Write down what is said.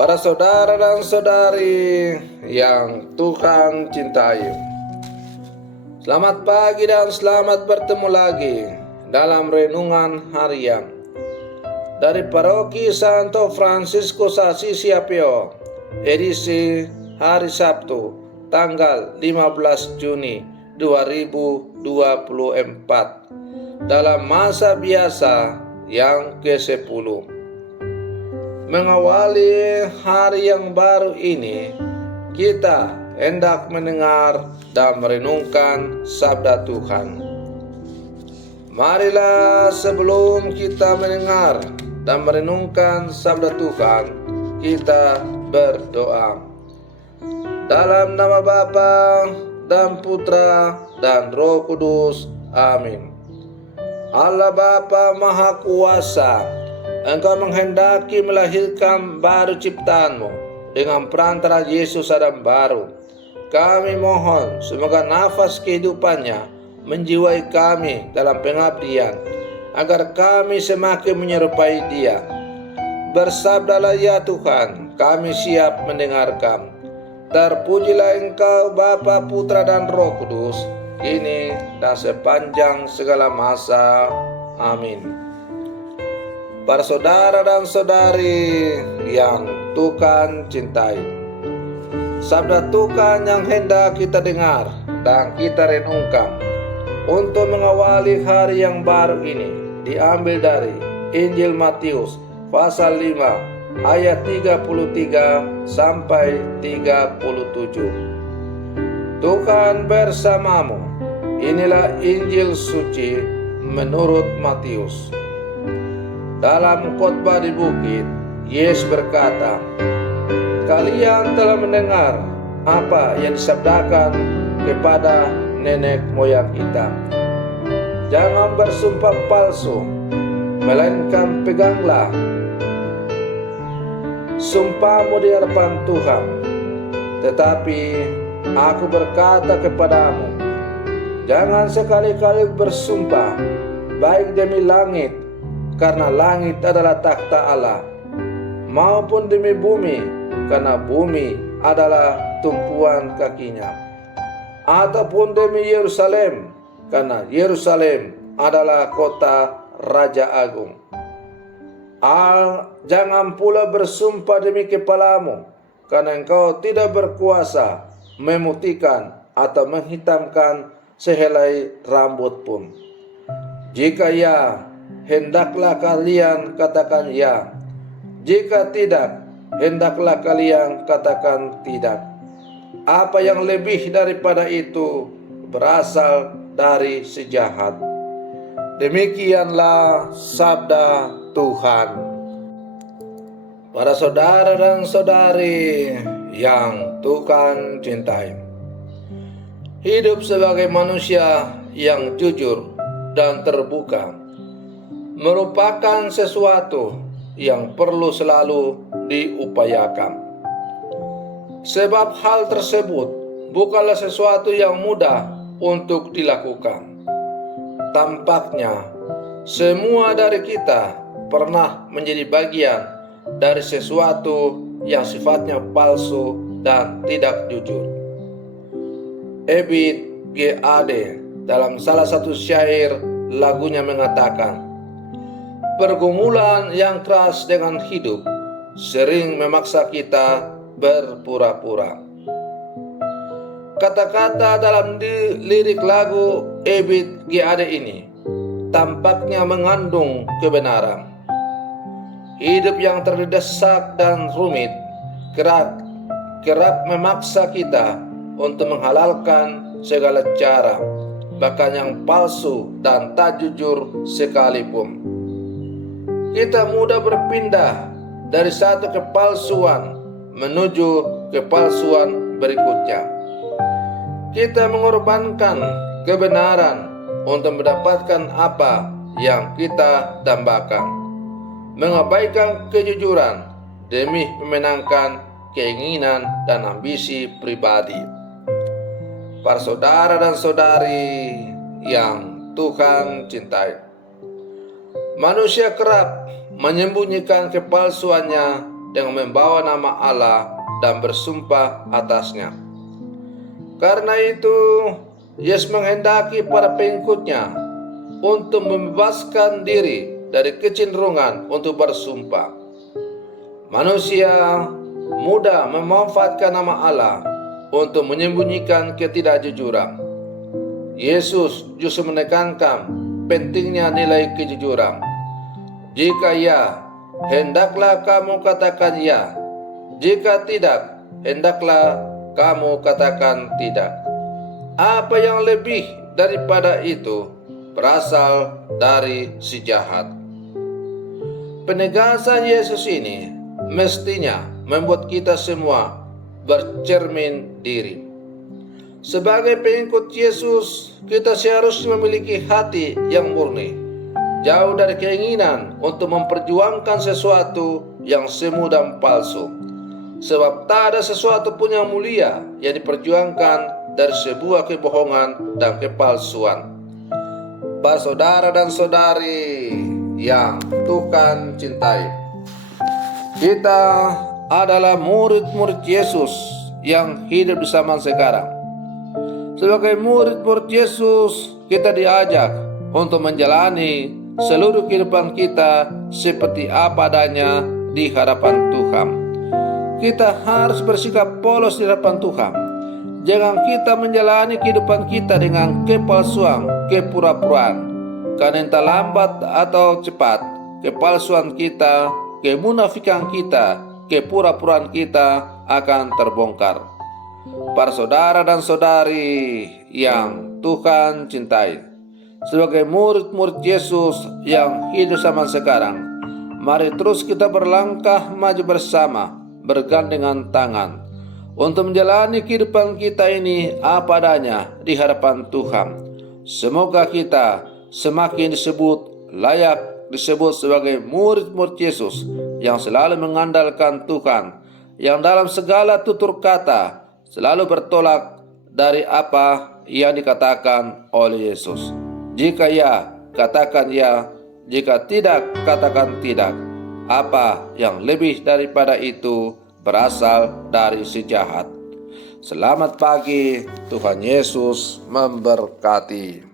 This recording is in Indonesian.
Para saudara dan saudari yang Tuhan cintai, selamat pagi dan selamat bertemu lagi dalam renungan harian dari Paroki Santo Fransiskus Assisi Apio, edisi hari Sabtu, tanggal 15 Juni 2024, dalam masa biasa yang ke-10. Mengawali hari yang baru ini, kita hendak mendengar dan merenungkan sabda Tuhan. Marilah sebelum kita mendengar dan merenungkan sabda Tuhan, kita berdoa. Dalam nama Bapa dan Putra dan Roh Kudus. Amin. Allah Bapa Maha Kuasa, Engkau menghendaki melahirkan baru ciptaanmu dengan perantara Yesus Adam baru. Kami mohon semoga nafas kehidupannya menjiwai kami dalam pengabdian, agar kami semakin menyerupai Dia. Bersabdalah ya Tuhan, kami siap mendengarkan. Terpujilah Engkau Bapa, Putra dan Roh Kudus, kini dan sepanjang segala masa. Amin. Para saudara dan saudari yang Tuhan cintai, sabda Tuhan yang hendak kita dengar dan kita renungkan untuk mengawali hari yang baru ini diambil dari Injil Matius pasal 5 ayat 33 sampai 37. Tuhan bersamamu. Inilah Injil suci menurut Matius. Dalam khotbah di bukit, Yesus berkata, "Kalian telah mendengar apa yang disabdakan kepada nenek moyang kita. Jangan bersumpah palsu, melainkan peganglah sumpahmu di hadapan Tuhan. Tetapi aku berkata kepadamu, jangan sekali-kali bersumpah, baik demi langit, karena langit adalah takhta Allah, maupun demi bumi, karena bumi adalah tumpuan kakinya, ataupun demi Yerusalem, karena Yerusalem adalah kota Raja Agung. Jangan pula bersumpah demi kepalamu, karena engkau tidak berkuasa memutihkan atau menghitamkan sehelai rambut pun. Jika ya, hendaklah kalian katakan ya. Jika tidak, hendaklah kalian katakan tidak. Apa yang lebih daripada itu berasal dari si jahat." Demikianlah sabda Tuhan. Para saudara dan saudari yang Tuhan cintai, hidup sebagai manusia yang jujur dan terbuka merupakan sesuatu yang perlu selalu diupayakan. Sebab hal tersebut bukanlah sesuatu yang mudah untuk dilakukan. Tampaknya semua dari kita pernah menjadi bagian dari sesuatu yang sifatnya palsu dan tidak jujur. Ebit G. Ade dalam salah satu syair lagunya mengatakan, "Pergumulan yang keras dengan hidup sering memaksa kita berpura-pura." Kata-kata dalam lirik lagu Ebit G. Ade ini tampaknya mengandung kebenaran. Hidup yang terdesak dan rumit kerap memaksa kita untuk menghalalkan segala cara, bahkan yang palsu dan tak jujur sekalipun. Kita mudah berpindah dari satu kepalsuan menuju kepalsuan berikutnya. Kita mengorbankan kebenaran untuk mendapatkan apa yang kita dambakan, mengabaikan kejujuran demi memenangkan keinginan dan ambisi pribadi. Para saudara dan saudari yang Tuhan cintai, manusia kerap menyembunyikan kepalsuannya dengan membawa nama Allah dan bersumpah atasnya. Karena itu, Yesus menghendaki para pengikutnya untuk membebaskan diri dari kecenderungan untuk bersumpah. Manusia mudah memanfaatkan nama Allah untuk menyembunyikan ketidakjujuran. Yesus justru menekankan pentingnya nilai kejujuran. Jika ya, hendaklah kamu katakan ya. Jika tidak, hendaklah kamu katakan tidak. Apa yang lebih daripada itu berasal dari si jahat. Penegasan Yesus ini mestinya membuat kita semua bercermin diri. Sebagai pengikut Yesus, kita seharusnya memiliki hati yang murni, jauh dari keinginan untuk memperjuangkan sesuatu yang semu dan palsu. Sebab tak ada sesuatu pun yang mulia yang diperjuangkan dari sebuah kebohongan dan kepalsuan. Para saudara dan saudari yang Tuhan cintai, kita adalah murid-murid Yesus yang hidup di zaman sekarang. Sebagai murid-murid Yesus, kita diajak untuk menjalani seluruh kehidupan kita seperti apa adanya di hadapan Tuhan. Kita harus bersikap polos di hadapan Tuhan. Jangan kita menjalani kehidupan kita dengan kepalsuan, kepura-puraan. Karena entah lambat atau cepat, kepalsuan kita, kemunafikan kita, kepura-puraan kita akan terbongkar. Para saudara dan saudari yang Tuhan cintai, sebagai murid-murid Yesus yang hidup zaman sekarang, mari terus kita berlangkah maju bersama, bergandengan tangan untuk menjalani kehidupan kita ini apa adanya di hadapan Tuhan. Semoga kita semakin layak disebut sebagai murid-murid Yesus yang selalu mengandalkan Tuhan, yang dalam segala tutur kata selalu bertolak dari apa yang dikatakan oleh Yesus. Jika ya, katakan ya. Jika tidak, katakan tidak. Apa yang lebih daripada itu berasal dari si jahat. Selamat pagi, Tuhan Yesus memberkati.